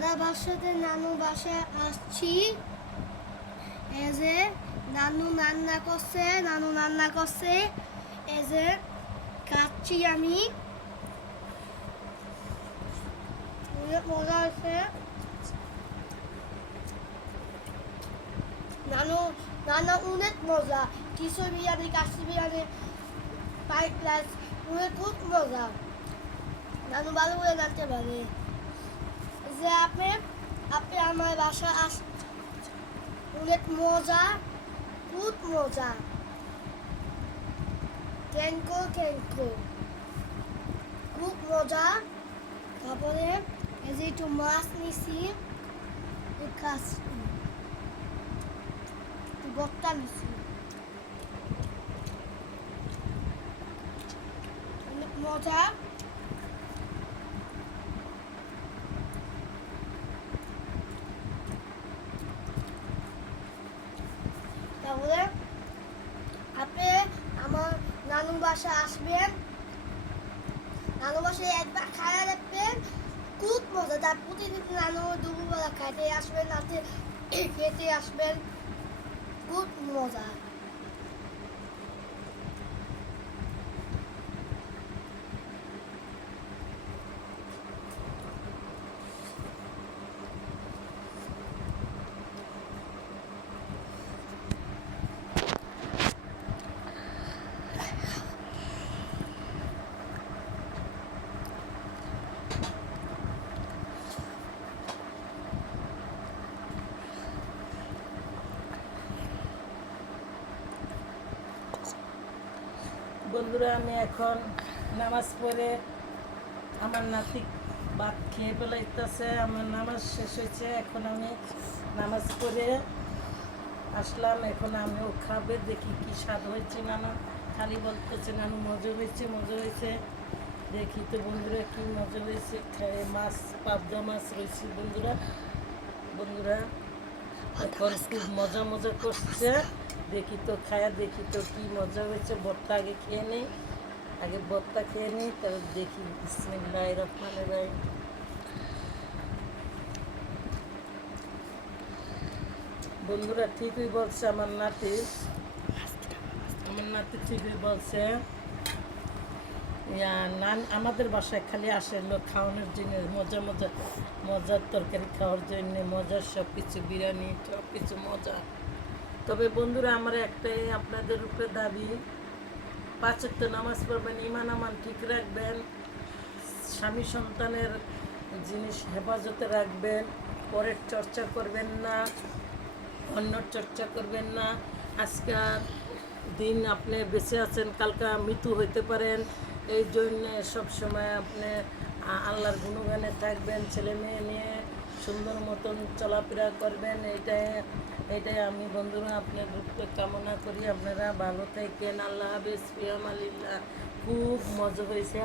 দাদা বাসাতে নানু বাসায় আসছি। এই যে নানু রান্না করছে। এই যে খাচ্ছি আমি। অনেক মজা হয়েছে। নানু অনেক মজা। কিছু বিরিয়ানি, কাশি বিরিয়ানি, ফ্রাইড রাইস খুব মজা। নানু ভালো করে রাখতে পারে। যে আপনি আমার বাসা অনেক মজা, খুব মজা। ক্যাঙ্কো খুব মজা। তারপরে এই যে একটু মাছ নিছি, একটু বক্তা নিছি, অনেক মজা। তারপরে আপনি আমার নানু বাসা আসবেন, নানু বাসায় একবার খাওয়া দেখবেন, খুব মজা। তার প্রতিদিন নানু দুপুরবেলা খাইতে আসবেন, রাতে খেতে আসবেন, খুব মজা। বন্ধুরা, আমি এখন নামাজ পড়ে আমার নাতি ভাত খেয়ে ফেলাইতেছে। আমার নামাজ শেষ হয়েছে, এখন আমি নামাজ পড়ে আসলাম। এখন আমিও খাবে, দেখি কি স্বাদ হয়েছে। নানা খালি বলতেছে নানু মজা হয়েছে। দেখি তো বন্ধুরা কি মজা হয়েছে। মাছ, পাবদা মাছ রয়েছে বন্ধুরা এখন খুব মজা করছে। দেখি তো কি মজা হয়েছে। ভর্তা আগে খেয়ে নেই, তারপর দেখি। বিসমিল্লাহির রহমানির রহিম। বন্ধুরা ঠিকই বলছে আমার নাতি ঠিকই বলছে। আমাদের বাসায় খালি আসে লোক খাওয়ানোর জন্য, মজার তরকারি খাওয়ার জন্য, মজার সব কিছু, বিরিয়ানি সব কিছু মজা। তবে বন্ধুরা, আমার একটাই আপনাদের উপরে দাবি, 5 ওয়াক্ত নামাজ পড়বেন, ঈমান আমান ঠিক রাখবেন, স্বামী সন্তানের জিনিস হেফাজতে রাখবেন, পরের চর্চা করবেন না, অন্যর চর্চা করবেন না। আজকাল দিন আপনি বেঁচে আছেন, কালকা মৃত্যু হইতে পারেন। এই জন্য সবসময় আপনি আল্লাহর গুণগানে থাকবেন, ছেলে মেয়ে নিয়ে সুন্দর মতন চলাফেরা করবেন। এইটাই আমি বন্ধুরা আপনার রূপে কামনা করি। আপনারা ভালো থাকেন। আল্লাহ হাফেজ। ফিয়ামালিল্লাহ। খুব মজা হয়েছে।